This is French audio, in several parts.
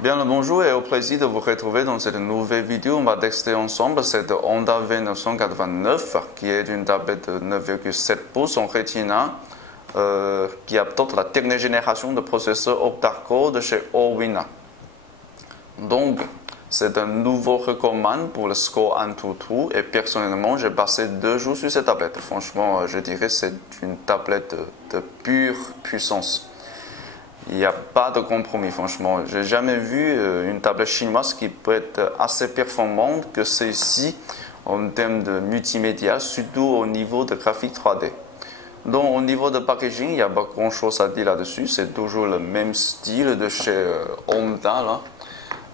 Bien le bonjour et au plaisir de vous retrouver dans cette nouvelle vidéo. On va tester ensemble cette Honda V989 qui est une tablette de 9,7 pouces en Retina qui adopte la dernière génération de processeur octa-core de chez Orwina. Donc, c'est un nouveau recommand pour le score AnTuTu et personnellement, j'ai passé 2 jours sur cette tablette. Franchement, je dirais que c'est une tablette de pure puissance. Il n'y a pas de compromis, franchement. Je n'ai jamais vu une tablette chinoise qui peut être assez performante que celle-ci en termes de multimédia, surtout au niveau de graphique 3D. Donc, au niveau de packaging, il n'y a pas grand-chose à dire là-dessus. C'est toujours le même style de chez Honda.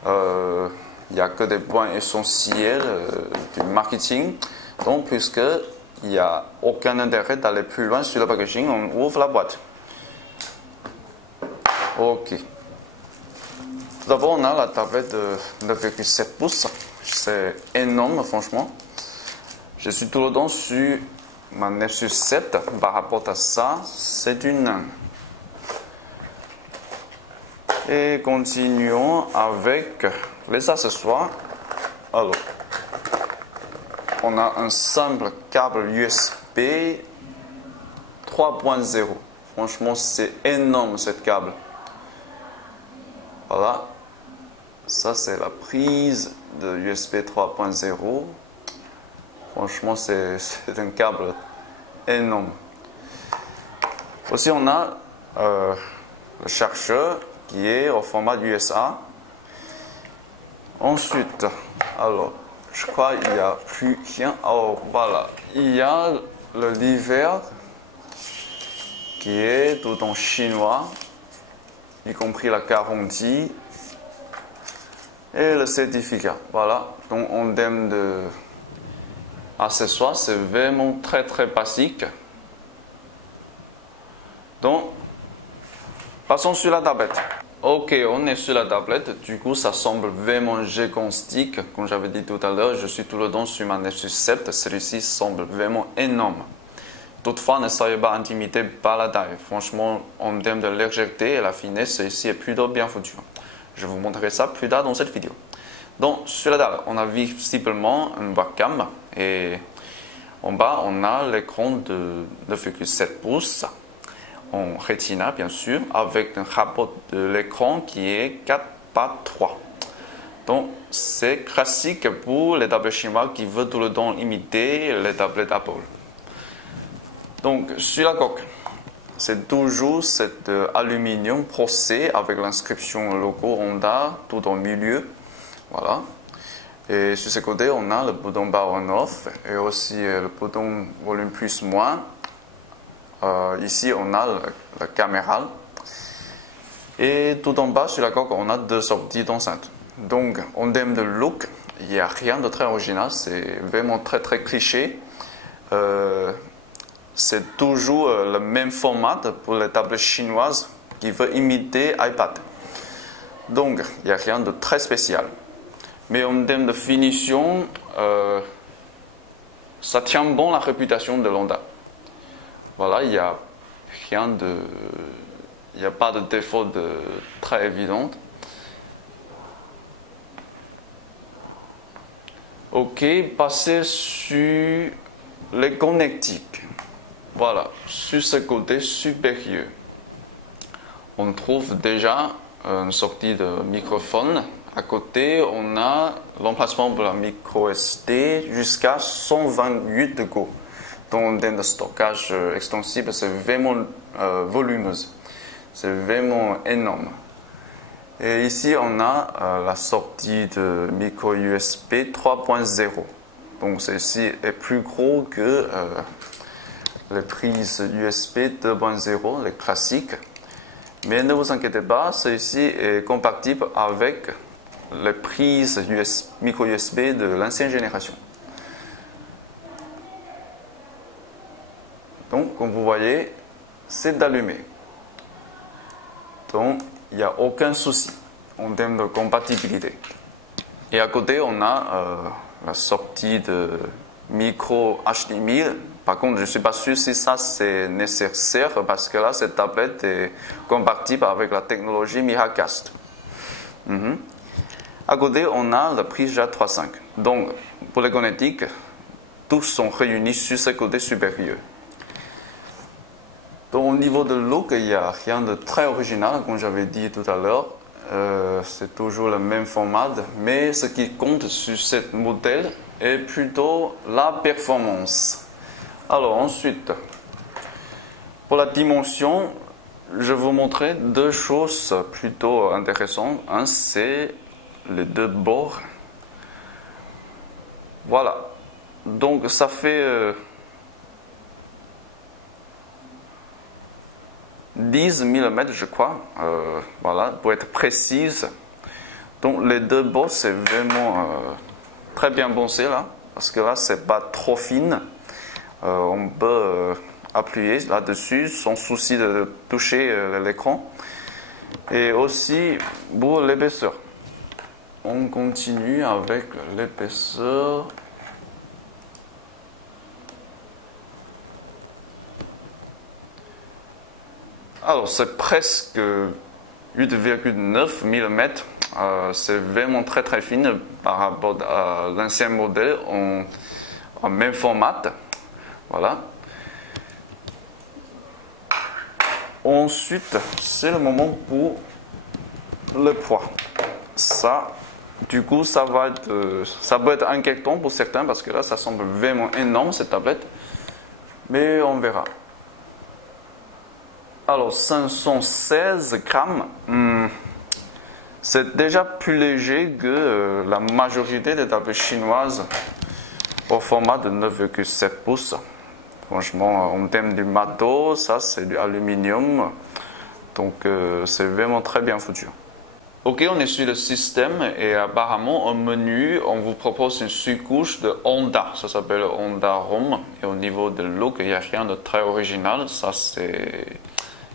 Là. Il n'y a que des points essentiels du marketing. Donc, puisqu'il n'y a aucun intérêt d'aller plus loin sur le packaging, on ouvre la boîte. Ok. Tout d'abord, on a la tablette de 9,7 pouces. C'est énorme, franchement. Je suis tout le temps sur ma Nexus 7. Par rapport à ça, c'est une. Et continuons avec les accessoires. Alors, on a un simple câble USB 3.0. Franchement, c'est énorme, ce câble. Voilà, ça c'est la prise de USB 3.0. Franchement, c'est un câble énorme. Aussi, on a le chargeur qui est au format USA. Ensuite, alors, je crois qu'il n'y a plus rien. Oh, voilà, il y a le livre qui est tout en chinois, y compris la garantie et le certificat. Voilà, donc en termes d'accessoires, c'est vraiment très basique. Donc, passons sur la tablette. Ok, on est sur la tablette, du coup ça semble vraiment gigantesque. Comme j'avais dit tout à l'heure, je suis tout le temps sur ma Nexus 7, celui-ci semble vraiment énorme. Toutefois, ne soyez pas intimidé par la taille. Franchement, en termes de légèreté et la finesse, ceci est plutôt bien foutu. Je vous montrerai ça plus tard dans cette vidéo. Donc, sur la dalle, on a visiblement une webcam. Et en bas, on a l'écran de 9,7 pouces en Retina, bien sûr, avec un rapport de l'écran qui est 4:3. Donc, c'est classique pour les tablettes chinoises qui veulent tout le temps imiter les tablettes Apple. Donc, sur la coque, c'est toujours cet aluminium brossé avec l'inscription logo Honda tout au milieu. Voilà. Et sur ce côté, on a le bouton Power On/Off et aussi le bouton volume plus moins. Ici, on a la caméra. Et tout en bas, sur la coque, on a 2 sorties d'enceinte. Donc, en termes de look, il n'y a rien de très original. C'est vraiment très cliché. C'est toujours le même format pour les tablettes chinoises qui veulent imiter iPad. Donc, il n'y a rien de très spécial. Mais en termes de finition, ça tient bon la réputation de Honda. Voilà, il n'y a rien de... Il n'y a pas de défaut très évident. Ok, passer sur les connectiques. Voilà, sur ce côté supérieur, on trouve déjà une sortie de microphone. À côté, on a l'emplacement pour la micro SD jusqu'à 128 Go. Donc, en termes de stockage extensible, c'est vraiment volumineuse. C'est vraiment énorme. Et ici, on a la sortie de micro USB 3.0. Donc, celle-ci est plus gros que les prises USB 2.0, les classiques. Mais ne vous inquiétez pas, celle-ci est compatible avec les prises micro USB de l'ancienne génération. Donc, comme vous voyez, c'est allumé. Donc, il n'y a aucun souci en termes de compatibilité. Et à côté, on a la sortie de micro HDMI. Par contre, je ne suis pas sûr si ça c'est nécessaire parce que là, cette tablette est compatible avec la technologie Miracast. Mhm. À côté, on a la prise jack 3.5. Donc, pour les connectiques, tous sont réunis sur ce côté supérieur. Donc, au niveau de look, il n'y a rien de très original, comme j'avais dit tout à l'heure. C'est toujours le même format, mais ce qui compte sur ce modèle est plutôt la performance. Alors, ensuite, pour la dimension, je vais vous montrer deux choses plutôt intéressantes. Un, c'est les deux bords. Voilà. Donc, ça fait 10 mm, je crois. Voilà, pour être précise. Donc, les deux bords, c'est vraiment très bien bossé là. Parce que là, c'est pas trop fine. On peut appuyer là-dessus sans souci de toucher l'écran. Et aussi pour l'épaisseur. On continue avec l'épaisseur. Alors, c'est presque 8,9 mm. C'est vraiment très très fine par rapport à l'ancien modèle en même format. Voilà. Ensuite, c'est le moment pour le poids. Ça, du coup, ça peut être inquiétant pour certains parce que là, ça semble vraiment énorme cette tablette. Mais on verra. Alors, 516 grammes, c'est déjà plus léger que la majorité des tablettes chinoises au format de 9,7 pouces. Franchement, en termes du matos, ça c'est du aluminium, donc c'est vraiment très bien foutu. Ok, on est sur le système et apparemment au menu, on vous propose une surcouche de Honda, ça s'appelle Honda ROM. Et au niveau de look, il n'y a rien de très original, ça c'est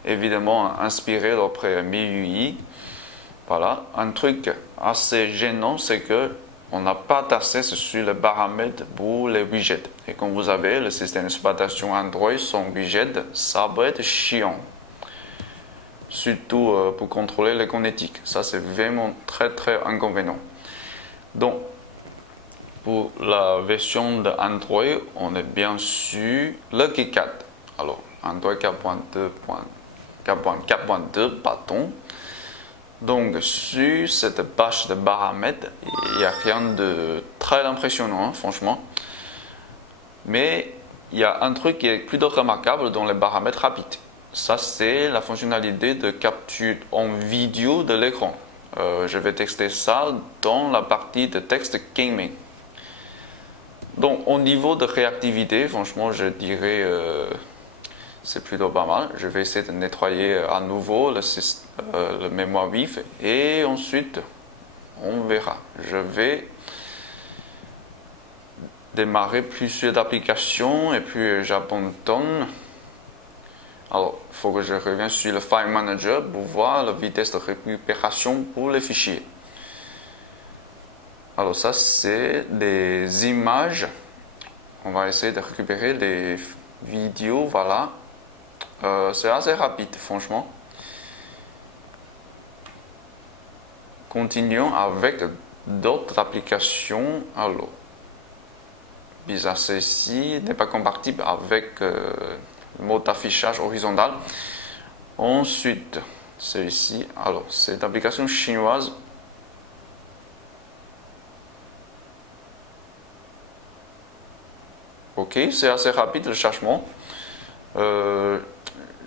évidemment inspiré d'après MIUI. Voilà, un truc assez gênant, c'est que on n'a pas d'accès sur les paramètres pour les widgets. Et comme vous avez le système d'exploitation Android sans widget, ça peut être chiant. Surtout pour contrôler les connectiques. Ça, c'est vraiment très très inconvénient. Donc, pour la version d'Android, on est bien sur le KitKat. Alors, Android 4.2, pardon. Donc, sur cette page de paramètres, il n'y a rien de très impressionnant, hein, franchement. Mais il y a un truc qui est plutôt remarquable dans les paramètres rapides. Ça, c'est la fonctionnalité de capture en vidéo de l'écran. Je vais tester ça dans la partie de texte gaming. Donc, au niveau de réactivité, franchement, je dirais c'est plutôt pas mal. Je vais essayer de nettoyer à nouveau le mémoire vif et ensuite on verra. Je vais démarrer plusieurs applications et puis j'abandonne. Alors, il faut que je revienne sur le File Manager pour voir la vitesse de récupération pour les fichiers. Alors ça, c'est des images. On va essayer de récupérer les vidéos, voilà. C'est assez rapide, franchement. Continuons avec d'autres applications. Alors, bizarre, ceci n'est pas compatible avec le mode d'affichage horizontal. Ensuite, celui-ci. Alors, c'est une application chinoise. Ok, c'est assez rapide le chargement.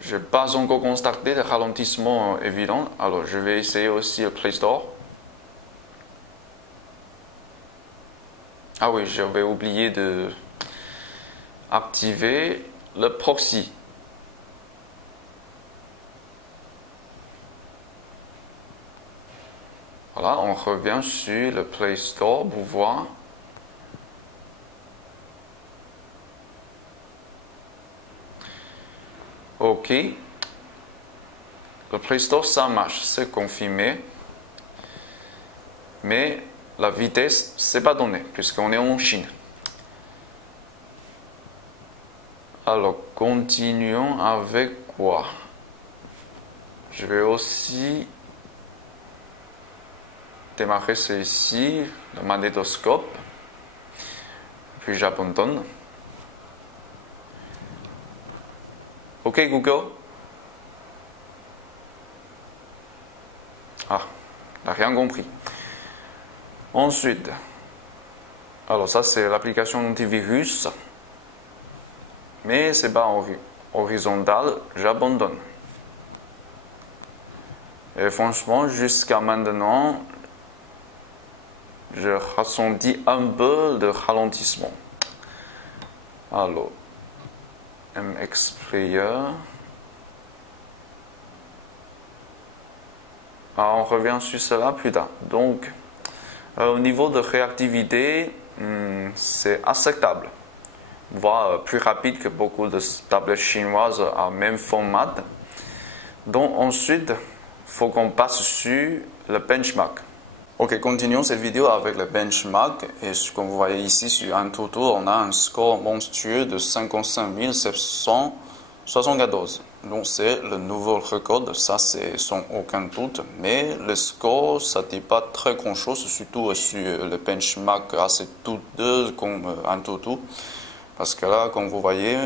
Je n'ai pas encore constaté de ralentissement évident. Alors, je vais essayer aussi le Play Store. Ah oui, j'avais oublié de activer le proxy. Voilà, on revient sur le Play Store pour voir. Ok. Le Play Store, ça marche, c'est confirmé. Mais la vitesse, c'est pas donné, puisqu'on est en Chine. Alors, continuons avec quoi? Je vais aussi démarrer, c'est ici, le magnétoscope. Puis j'abandonne. OK Google. Ah, il n'a rien compris. Ensuite, alors ça c'est l'application antivirus. Mais c'est pas horizontal, j'abandonne. Et franchement, jusqu'à maintenant, je ressentis un peu de ralentissement. Alors, MX Player. Ah, on revient sur cela plus tard. Donc, au niveau de réactivité, c'est acceptable, voire plus rapide que beaucoup de tablettes chinoises à même format. Donc ensuite, il faut qu'on passe sur le benchmark. Ok, continuons cette vidéo avec le benchmark. Et ce que vous voyez ici sur AnTuTu, on a un score monstrueux de 55 774. Donc c'est le nouveau record, ça c'est sans aucun doute. Mais le score, ça ne dit pas très grand chose, surtout sur le benchmark assez douteux comme AnTuTu. Parce que là, comme vous voyez,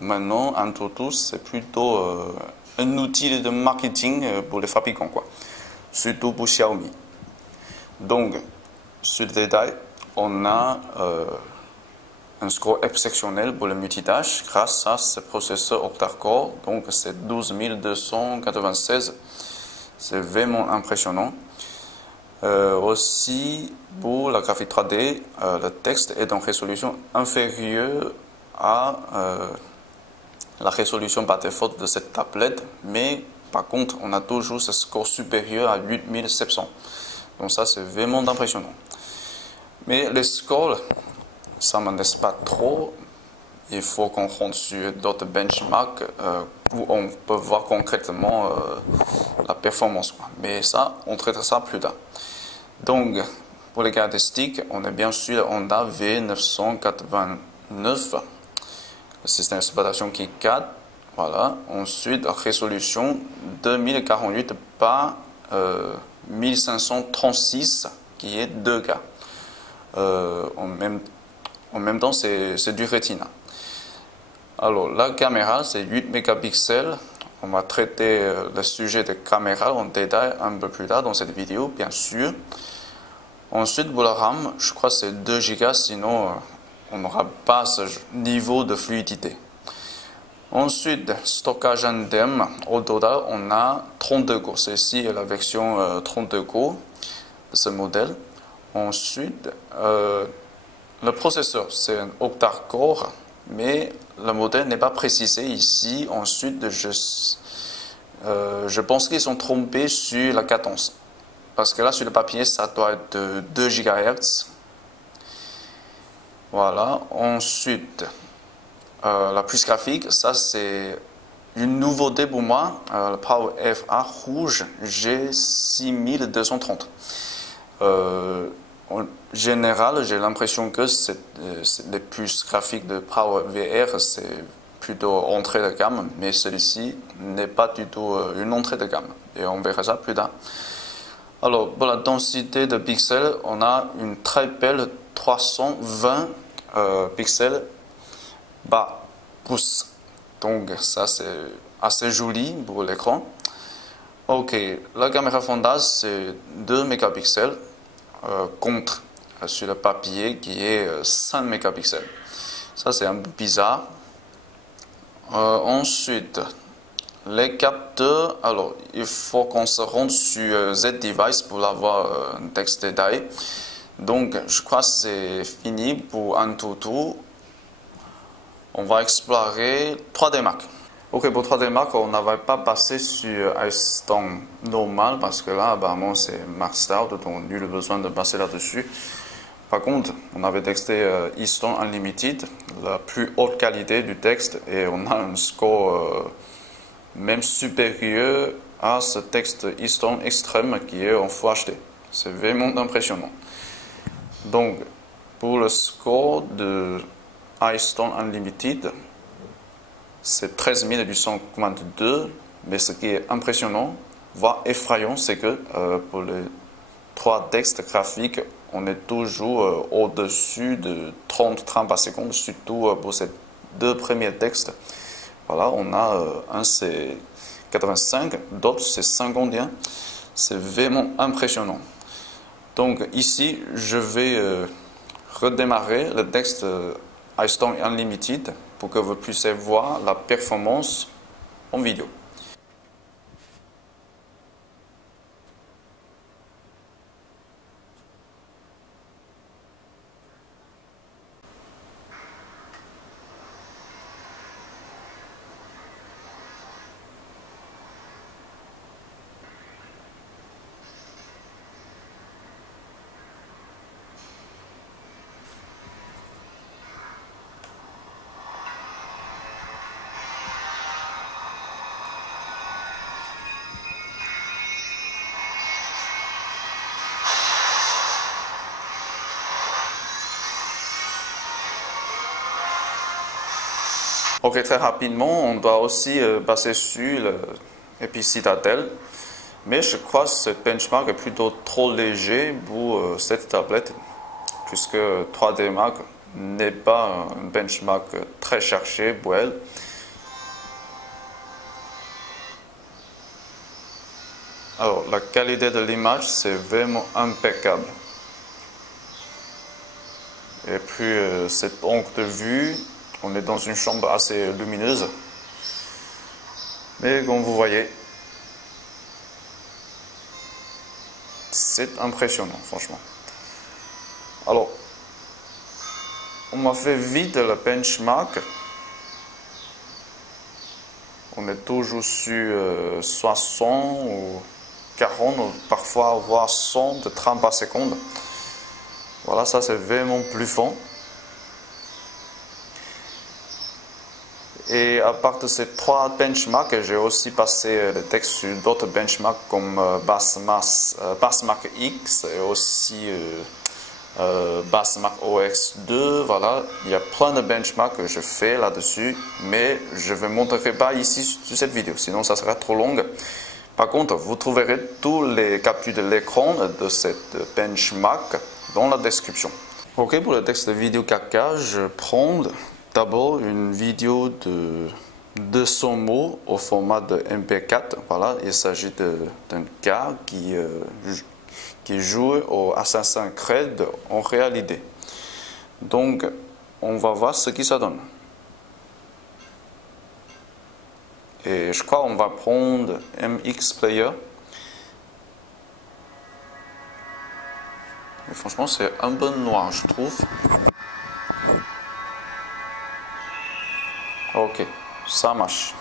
maintenant AnTuTu c'est plutôt un outil de marketing pour les fabricants, quoi. Surtout pour Xiaomi. Donc, sur le détail, on a un score exceptionnel pour le multitâche grâce à ce processeur octa-core. Donc, c'est 12296. C'est vraiment impressionnant. Aussi, pour la graphique 3D, le texte est en résolution inférieure à la résolution par défaut de cette tablette. Mais, par contre, on a toujours ce score supérieur à 8700. Donc ça, c'est vraiment impressionnant. Mais les scores, ça ne m'intéresse pas trop. Il faut qu'on rentre sur d'autres benchmarks où on peut voir concrètement la performance. Mais ça, on traitera ça plus tard. Donc, pour les caractéristiques, on est bien sûr Honda V989, le système d'exploitation qui est 4. Voilà. Ensuite, résolution 2048 par 1536 qui est 2K. En même temps, c'est du Retina. Alors, la caméra, c'est 8 mégapixels. On va traiter le sujet de caméra en détail un peu plus tard dans cette vidéo, bien sûr. Ensuite, pour la RAM, je crois que c'est 2 Go, sinon on n'aura pas ce niveau de fluidité. Ensuite, stockage indem, au total, on a 32 Go. C'est ici la version 32 Go de ce modèle. Ensuite, le processeur, c'est un octa-core, mais le modèle n'est pas précisé ici. Ensuite, je pense qu'ils sont trompés sur la cadence. Parce que là, sur le papier, ça doit être de 2 GHz. Voilà. Ensuite, la puce graphique, ça c'est une nouveauté pour moi, le Power FA rouge G6230. En général, j'ai l'impression que les puces graphiques de Power VR, c'est plutôt entrée de gamme, mais celui-ci n'est pas du tout une entrée de gamme. Et on verra ça plus tard. Alors, pour la densité de pixels, on a une très belle 320 pixels par pouce. Donc, ça, c'est assez joli pour l'écran. Ok, la caméra frontale, c'est 2 mégapixels contre sur le papier qui est 5 mégapixels. Ça, c'est un peu bizarre. Ensuite, les capteurs, alors il faut qu'on se rende sur Z-Device pour avoir un texte détaillé. Donc je crois que c'est fini pour AnTuTu. On va explorer 3D Mark. Ok, pour 3D Mark, on n'avait pas passé sur iStone normal parce que là, apparemment, c'est maxed out, donc on a eu le besoin de passer là-dessus. Par contre, on avait texté iStone Unlimited, la plus haute qualité du texte, et on a un score même supérieur à ce texte iStone Extreme qui est en Full HD. C'est vraiment impressionnant. Donc, pour le score de iStone Unlimited, c'est 13 852, mais ce qui est impressionnant, voire effrayant, c'est que pour le 3 textes graphiques, on est toujours au-dessus de 30 trames par seconde, surtout pour ces 2 premiers textes. Voilà, on a un c'est 85, d'autres c'est 51. C'est vraiment impressionnant. Donc ici, je vais redémarrer le texte iStone Unlimited pour que vous puissiez voir la performance en vidéo. Ok, très rapidement, on doit aussi passer sur l'EPI Citadel. Mais je crois que ce benchmark est plutôt trop léger pour cette tablette, puisque 3D Mark n'est pas un benchmark très cherché pour elle. Alors, la qualité de l'image, c'est vraiment impeccable. Et puis, cet angle de vue, on est dans une chambre assez lumineuse. Mais comme vous voyez, c'est impressionnant, franchement. Alors, on m'a fait vite le benchmark. On est toujours sur 60 ou 40, ou parfois voire 100 de trames par seconde. Voilà, ça c'est vraiment bluffant. Et à part de ces 3 benchmarks, j'ai aussi passé le texte sur d'autres benchmarks comme Bassmark X et aussi Bassmark OX2. Voilà, il y a plein de benchmarks que je fais là-dessus, mais je ne vous montrerai pas ici sur cette vidéo, sinon ça sera trop long. Par contre, vous trouverez tous les captures de l'écran de cette benchmark dans la description. Ok, pour le texte de vidéo 4K, je prends d'abord une vidéo de 200 mots au format de MP4. Voilà, il s'agit d'un gars qui joue au Assassin's Creed en réalité. Donc, on va voir ce que ça donne. Et je crois qu'on va prendre MX Player. Et franchement, c'est un peu noir, je trouve. Ok, ça marche.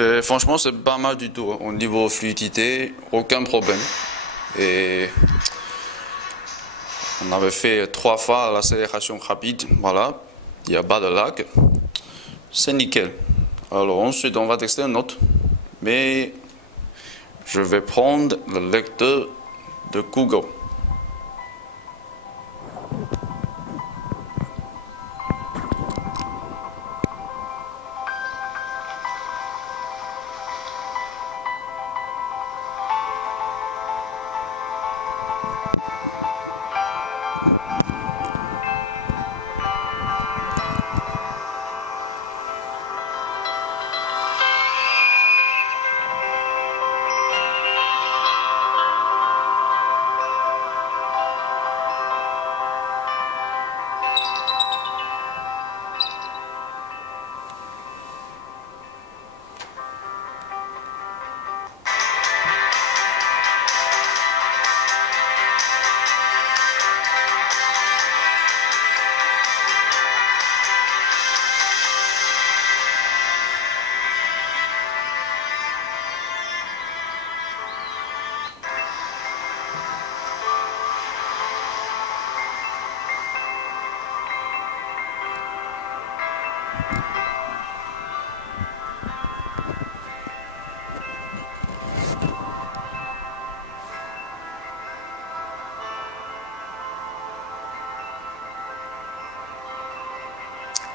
Et franchement, c'est pas mal du tout. Au niveau fluidité, aucun problème. Et on avait fait 3 fois l'accélération rapide. Voilà, il n'y a pas de lag. C'est nickel. Alors ensuite, on va tester un autre. Mais je vais prendre le lecteur de Google.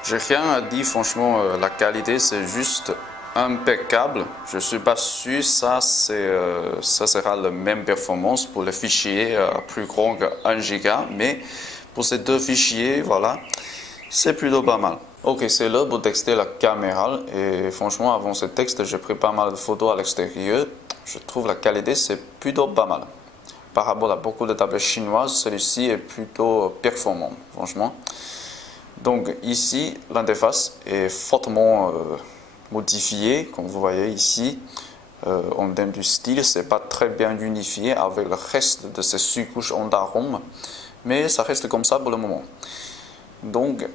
J'ai rien à dire, franchement, la qualité c'est juste impeccable. Je suis pas sûr ça sera la même performance pour le fichier plus grand que 1 giga, mais pour ces deux fichiers, voilà, c'est plutôt pas mal. Ok, c'est là pour tester la caméra et franchement, avant ce texte, j'ai pris pas mal de photos à l'extérieur. Je trouve la qualité c'est plutôt pas mal. Par rapport à beaucoup de tablettes chinoises, celui-ci est plutôt performant, franchement. Donc ici, l'interface est fortement modifiée, comme vous voyez ici. En termes du style, c'est pas très bien unifié avec le reste de ces sous-couches en arôme, mais ça reste comme ça pour le moment. Donc,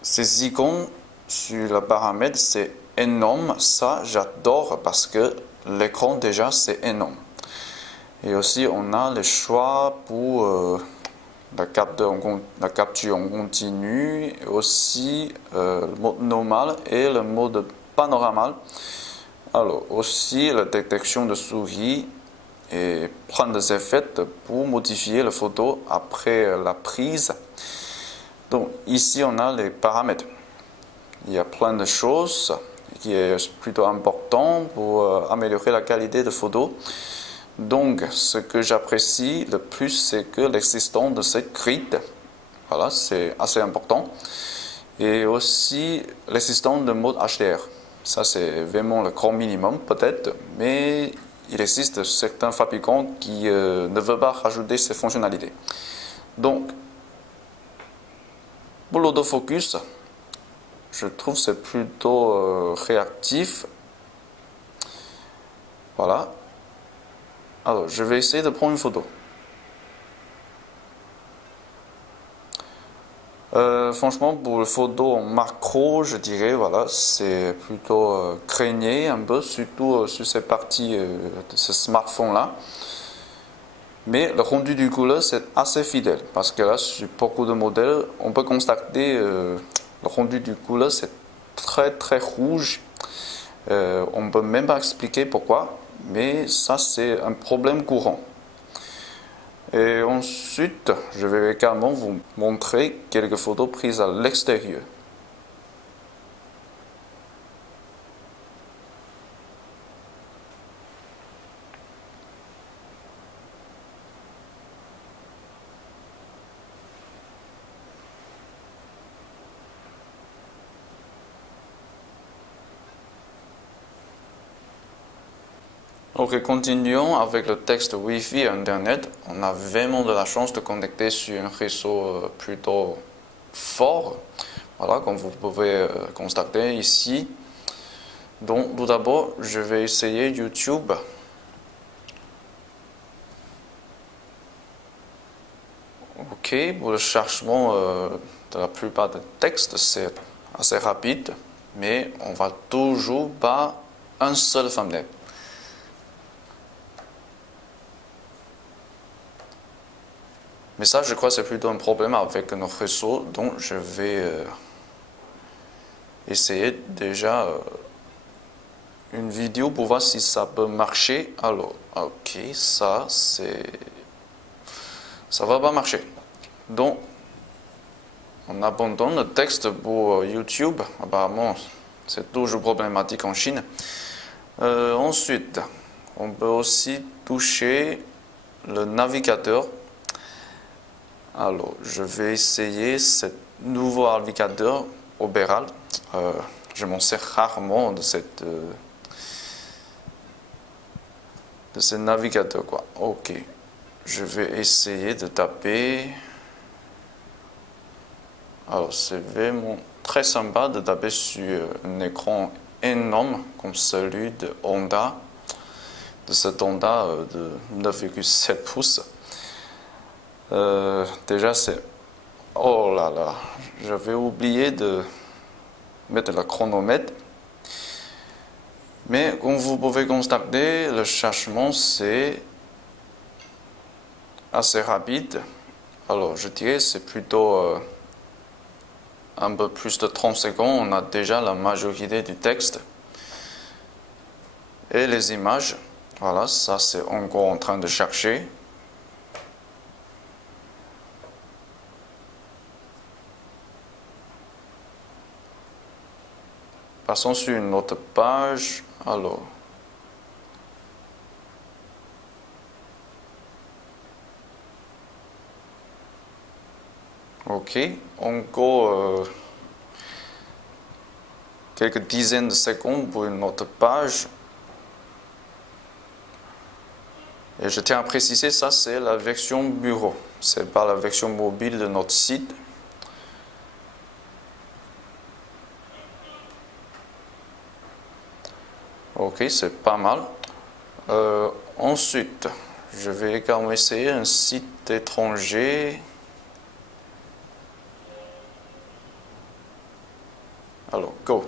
ces icônes sur le paramètre, c'est énorme. Ça, j'adore parce que l'écran déjà, c'est énorme. Et aussi, on a le choix pour la capture en continu, et aussi le mode normal et le mode panoramal. Alors, aussi la détection de souris et prendre des effets pour modifier la photo après la prise. Donc, ici, on a les paramètres. Il y a plein de choses qui est plutôt important pour améliorer la qualité de photo. Donc, ce que j'apprécie le plus, c'est que l'existence de cette grid, voilà, c'est assez important. Et aussi l'existence de mode HDR. Ça, c'est vraiment le grand minimum, peut-être, mais il existe certains fabricants qui ne veulent pas rajouter ces fonctionnalités. Donc, pour l'autofocus, je trouve que c'est plutôt réactif. Voilà. Alors, je vais essayer de prendre une photo. Franchement, pour les photos en macro, je dirais, voilà, c'est plutôt craigné un peu, surtout sur ces parties de ce smartphone-là. Mais le rendu du couleur, c'est assez fidèle, parce que là, sur beaucoup de modèles, on peut constater le rendu du couleur, c'est très très rouge. On ne peut même pas expliquer pourquoi, mais ça, c'est un problème courant. Et ensuite, je vais également vous montrer quelques photos prises à l'extérieur. Ok, continuons avec le texte Wi-Fi et Internet. On a vraiment de la chance de connecter sur un réseau plutôt fort. Voilà, comme vous pouvez constater ici. Donc, tout d'abord, je vais essayer YouTube. Ok, pour le chargement de la plupart des textes, c'est assez rapide, mais on va toujours pas un seul thumbnail. Mais ça, je crois que c'est plutôt un problème avec notre réseau, donc je vais essayer déjà une vidéo pour voir si ça peut marcher. Alors, ok, ça va pas marcher. Donc, on abandonne le texte pour YouTube. Apparemment, c'est toujours problématique en Chine. Ensuite, on peut aussi toucher le navigateur. Alors, je vais essayer ce nouveau navigateur Opera. Je m'en sers rarement de ce navigateur, quoi. Ok, je vais essayer de taper. Alors, c'est vraiment très sympa de taper sur un écran énorme comme celui de Honda, de cet Honda de 9,7 pouces. Déjà, c'est... Oh là là, j'avais oublié de mettre le chronomètre. Mais comme vous pouvez constater, le chargement, c'est assez rapide. Alors, je dirais c'est plutôt un peu plus de 30 secondes, on a déjà la majorité du texte. Et les images, voilà, ça c'est encore en train de chercher. Passons sur une autre page. Alors. Ok, encore quelques dizaines de secondes pour une autre page. Et je tiens à préciser, ça c'est la version bureau, c'est pas la version mobile de notre site. Ok, c'est pas mal. Ensuite, je vais également essayer un site étranger. Alors, go.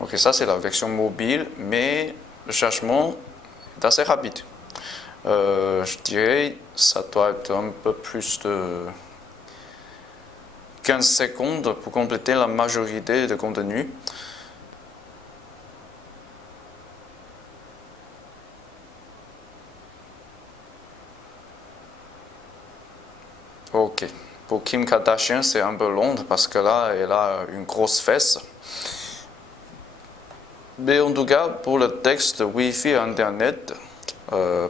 Ok, ça c'est la version mobile, mais le chargement est assez rapide. Je dirais ça doit être un peu plus de 15 secondes pour compléter la majorité de contenu. Ok, pour Kim Kardashian c'est un peu long parce que là elle a une grosse fesse. Mais en tout cas pour le texte Wi-Fi Internet,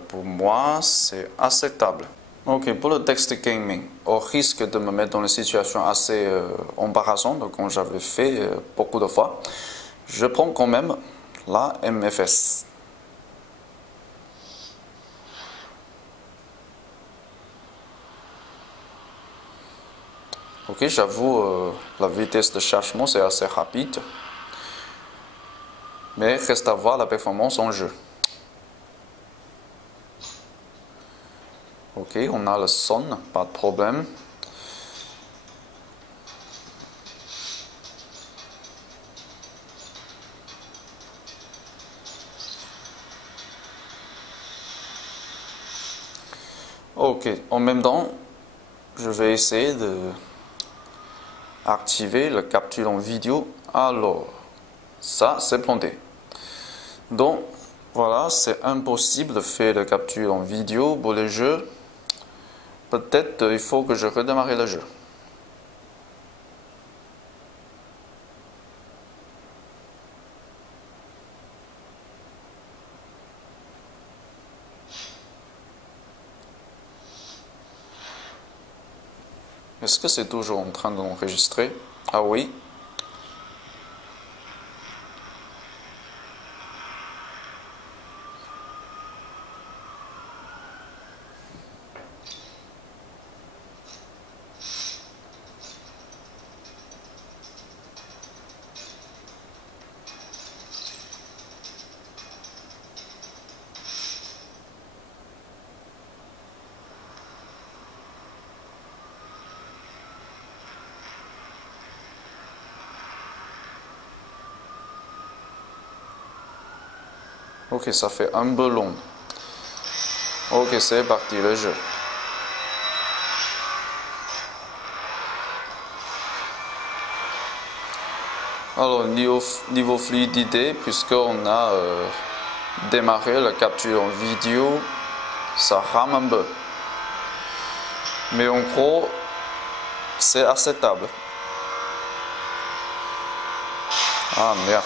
pour moi c'est acceptable. Ok, pour le texte gaming, au risque de me mettre dans une situation assez embarrassante, comme j'avais fait beaucoup de fois, je prends quand même la MFS. Ok, j'avoue, la vitesse de chargement c'est assez rapide, mais reste à voir la performance en jeu. Ok, on a le son, pas de problème. Ok, en même temps, je vais essayer de activer la capture en vidéo. Alors, ça c'est planté. Donc, voilà, c'est impossible de faire la capture en vidéo pour le jeu. Peut-être il faut que je redémarre le jeu. Est-ce que c'est toujours en train d'enregistrer? Ah oui. Ok, ça fait un peu long. Ok, c'est parti le jeu. Alors, niveau fluidité, puisqu'on a démarré la capture en vidéo, ça rame un peu. Mais en gros, c'est acceptable. Ah merde.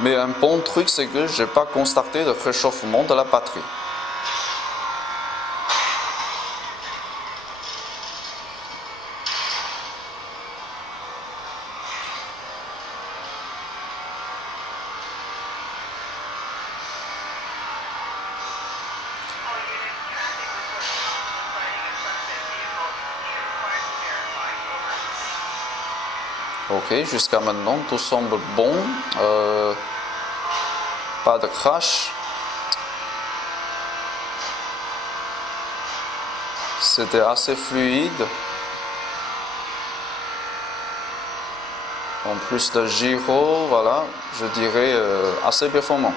Mais un bon truc, c'est que je n'ai pas constaté de réchauffement de la batterie. Ok, jusqu'à maintenant, tout semble bon. Pas de crash. C'était assez fluide. En plus de gyro, voilà, je dirais assez performant.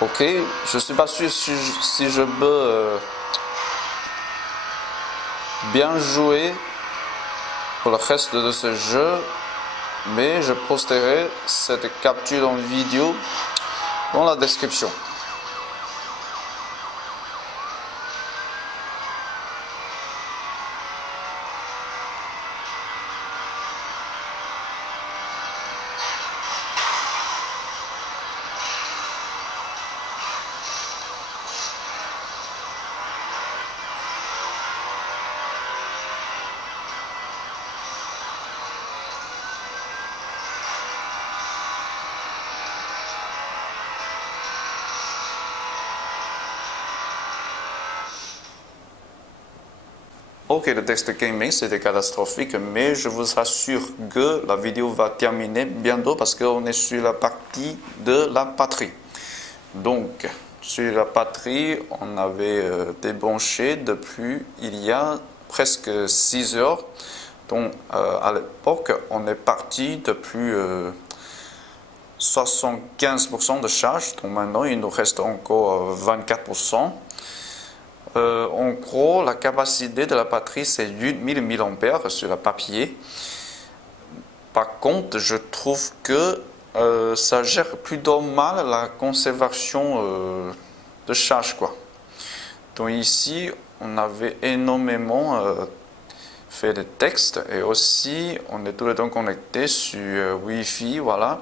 Ok, je ne suis pas sûr si je peux bien jouer pour le reste de ce jeu, mais je posterai cette capture en vidéo dans la description. Ok, le texte gaming c'était catastrophique, mais je vous assure que la vidéo va terminer bientôt parce qu'on est sur la partie de la batterie. Donc, sur la batterie, on avait débranché depuis il y a presque 6 heures. Donc, à l'époque, on est parti depuis 75% de charge. Donc, maintenant, il nous reste encore 24%. En gros, la capacité de la batterie, c'est 8000 mAh sur le papier. Par contre, je trouve que ça gère plutôt mal la conservation de charge, quoi. Donc ici, on avait énormément fait de texte et aussi, on est tout le temps connecté sur Wi-Fi, voilà.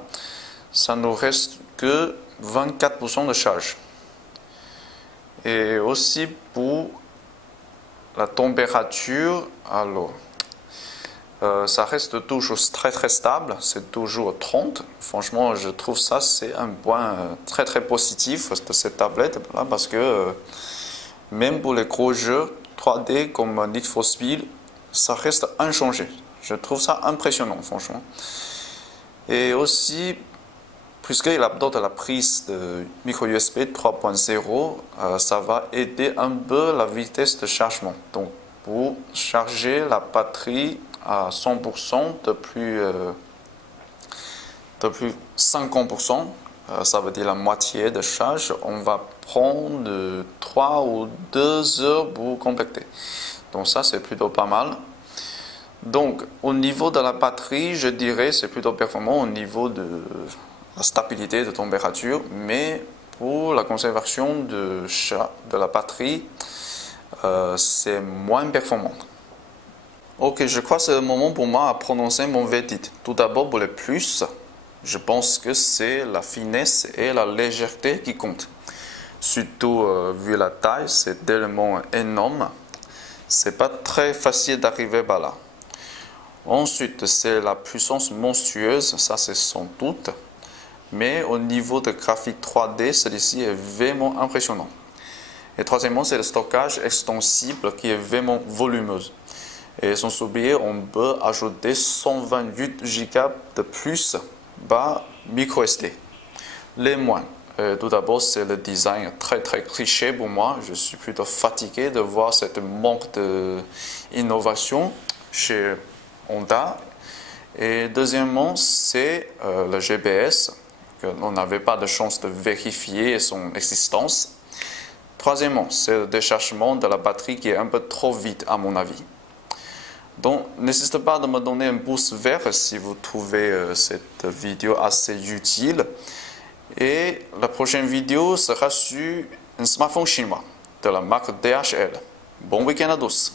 Ça nous reste que 24% de charge. Et aussi pour la température, alors ça reste toujours très stable, c'est toujours 30. Franchement, je trouve ça c'est un point très positif de cette tablette là, parce que même pour les gros jeux 3D comme Need for Speed, ça reste inchangé. Je trouve ça impressionnant, franchement. Et aussi, puisqu'il adopte la prise de micro USB 3.0, ça va aider un peu la vitesse de chargement. Donc, pour charger la batterie à 100% depuis 50%, ça veut dire la moitié de charge, on va prendre 3 ou 2 heures pour compléter. Donc ça, c'est plutôt pas mal. Donc, au niveau de la batterie, je dirais c'est plutôt performant au niveau de la stabilité de température, mais pour la conservation de la batterie, c'est moins performant. Ok, je crois que c'est le moment pour moi à prononcer mon verdict. Tout d'abord, pour les plus, je pense que c'est la finesse et la légèreté qui comptent. Surtout vu la taille, c'est tellement énorme. C'est pas très facile d'arriver par là. Ensuite, c'est la puissance monstrueuse, ça c'est sans doute. Mais au niveau de graphique 3D, celui-ci est vraiment impressionnant. Et troisièmement, c'est le stockage extensible qui est vraiment volumineux. Et sans oublier, on peut ajouter 128 Go de plus par micro SD. Les moins. Tout d'abord, c'est le design très cliché pour moi. Je suis plutôt fatigué de voir cette manque d'innovation chez Honda. Et deuxièmement, c'est le GPS, qu'on n'avait pas de chance de vérifier son existence. Troisièmement, c'est le déchargement de la batterie qui est un peu trop vite à mon avis. Donc, n'hésitez pas à me donner un pouce vert si vous trouvez cette vidéo assez utile. Et la prochaine vidéo sera sur un smartphone chinois de la marque DHL. Bon week-end à tous!